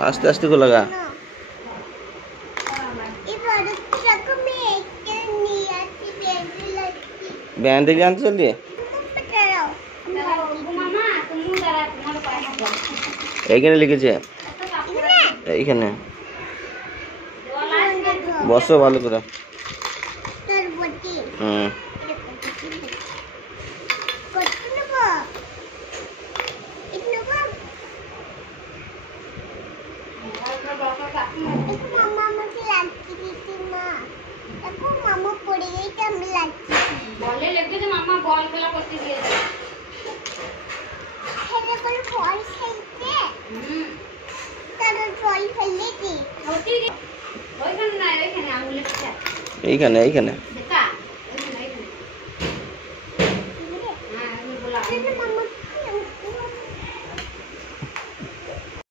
আস্তে আস্তে করে লাগা। बैंडेज आनते चलिए এইখানে লিখেছে এইখানে বসো ভালো করে হুম বলে লেগে যে মামা বল খেলা করতে দিয়েছে খেলা করে বল খেলতে তারপর বল খেললে কি ওইখানে না ওইখানে আঙুলের এইখানে এইখানে